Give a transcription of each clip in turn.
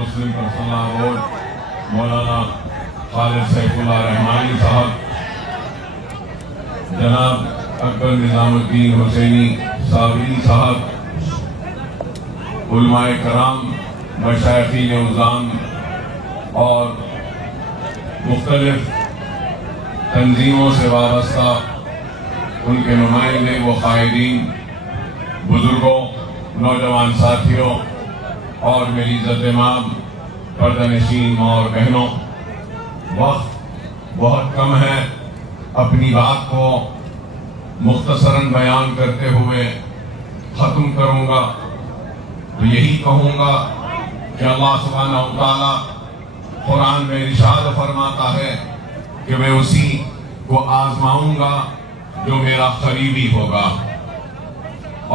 مسلم personal award مولانا خالد سیف اللہ رحمانی صاحب، جناب اکبر نظام الدین حسینی صابری صاحب، علماء کرام، مشائخین عظام اور مختلف تنظیموں سے وابستہ ان کے نمائندے و قائدین، بزرگوں، نوجوان ساتھیوں اور میری عزت مآب پردہ نشین ماں اور بہنوں، وقت بہت کم ہے، اپنی بات کو مختصراً بیان کرتے ہوئے ختم کروں گا تو یہی کہوں گا کہ اللہ سبحانہ و تعالیٰ قرآن میں ارشاد فرماتا ہے کہ میں اسی کو آزماؤں گا جو میرا قریبی ہوگا،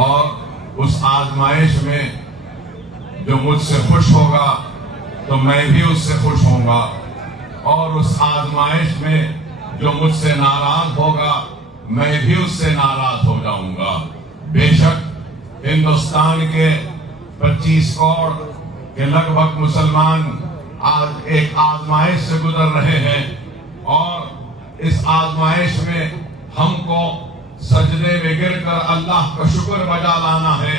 اور اس آزمائش میں جو مجھ سے خوش ہوگا تو میں بھی اس سے خوش ہوں گا، اور اس آزمائش میں جو مجھ سے ناراض ہوگا میں بھی اس سے ناراض ہو جاؤں گا۔ بے شک ہندوستان کے 25 کروڑ کے لگ بھگ مسلمان آج ایک آزمائش سے گزر رہے ہیں، اور اس آزمائش میں ہم کو سجدے میں گر کر اللہ کا شکر بجا لانا ہے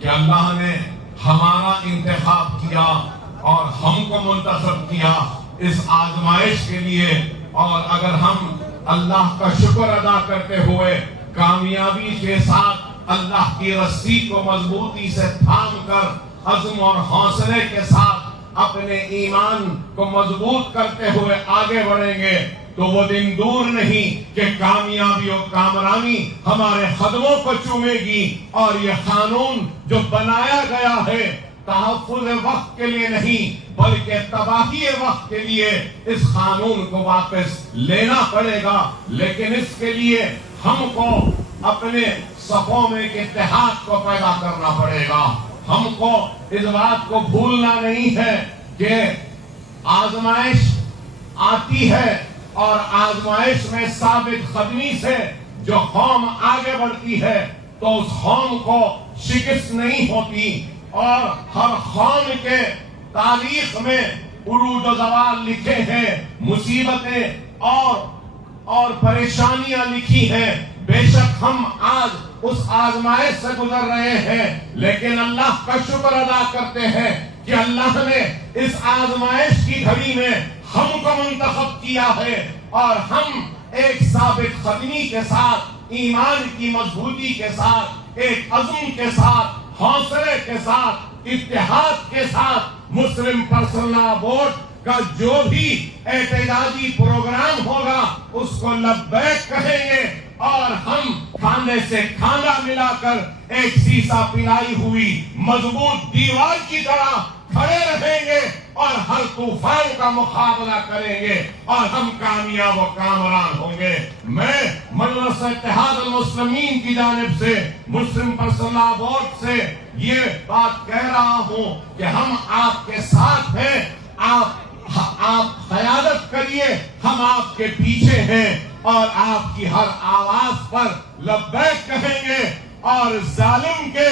کہ اللہ نے ہمارا انتخاب کیا اور ہم کو منتخب کیا اس آزمائش کے لیے، اور اگر ہم اللہ کا شکر ادا کرتے ہوئے کامیابی کے ساتھ اللہ کی رسی کو مضبوطی سے تھام کر عزم اور حوصلے کے ساتھ اپنے ایمان کو مضبوط کرتے ہوئے آگے بڑھیں گے تو وہ دن دور نہیں کہ کامیابی اور کامرانی ہمارے قدموں کو چومے گی، اور یہ قانون جو بنایا گیا ہے تحفظ وقت کے لیے نہیں بلکہ تباہی وقت کے لیے، اس قانون کو واپس لینا پڑے گا، لیکن اس کے لیے ہم کو اپنے صفوں میں ایک اتحاد کو پیدا کرنا پڑے گا۔ ہم کو اس بات کو بھولنا نہیں ہے کہ آزمائش آتی ہے، اور آزمائش میں ثابت قدمی سے جو قوم آگے بڑھتی ہے تو اس قوم کو شکست نہیں ہوتی، اور ہر قوم کے تاریخ میں عروج و زوال لکھے ہیں، مصیبتیں اور پریشانیاں لکھی ہیں۔ بے شک ہم آج اس آزمائش سے گزر رہے ہیں، لیکن اللہ کا شکر ادا کرتے ہیں کہ اللہ نے اس آزمائش کی گھڑی میں ہم کو منتخب کیا ہے، اور ہم ایک ثابت قدمی کے ساتھ، ایمان کی مضبوطی کے ساتھ، ایک عزم کے ساتھ، حوصلے کے ساتھ، اتحاد کے ساتھ مسلم پرسنل اوارڈ کا جو بھی احتجاجی پروگرام ہوگا اس کو لبیک کہیں گے، اور ہم کھانے سے کھانا ملا کر ایک سیسا پلائی ہوئی مضبوط دیوار کی طرح کھڑے رہیں گے، اور ہر طوفان کا مقابلہ کریں گے، اور ہم کامیاب و کامران ہوں گے۔ میں مجلس اتحاد المسلمین کی جانب سے مسلم پرسنل اوارڈ سے یہ بات کہہ رہا ہوں کہ ہم آپ کے ساتھ ہیں، آپ قیادت کریے، ہم آپ کے پیچھے ہیں، اور آپ کی ہر آواز پر لبیک کہیں گے، اور ظالم کے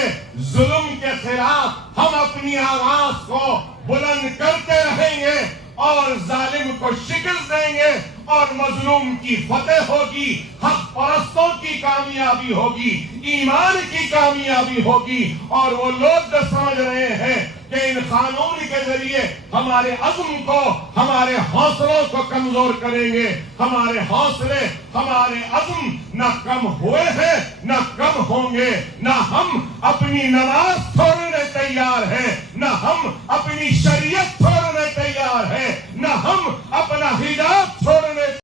ظلم کے خلاف ہم اپنی آواز کو بلند کرتے رہیں گے، اور ظالم کو شکست دیں گے، اور مظلوم کی فتح ہوگی، حق پرستوں کی کامیابی ہوگی، ایمان کی کامیابی ہوگی۔ اور وہ لوگ جو سمجھ رہے ہیں کہ ان قانون کے ذریعے ہمارے عزم کو، ہمارے حوصلوں کو کمزور کریں گے، ہمارے حوصلے، ہمارے عزم نہ کم ہوئے ہیں نہ کم ہوں گے، نہ ہم اپنی نماز چھوڑنے تیار ہیں، نہ ہم اپنی شریعت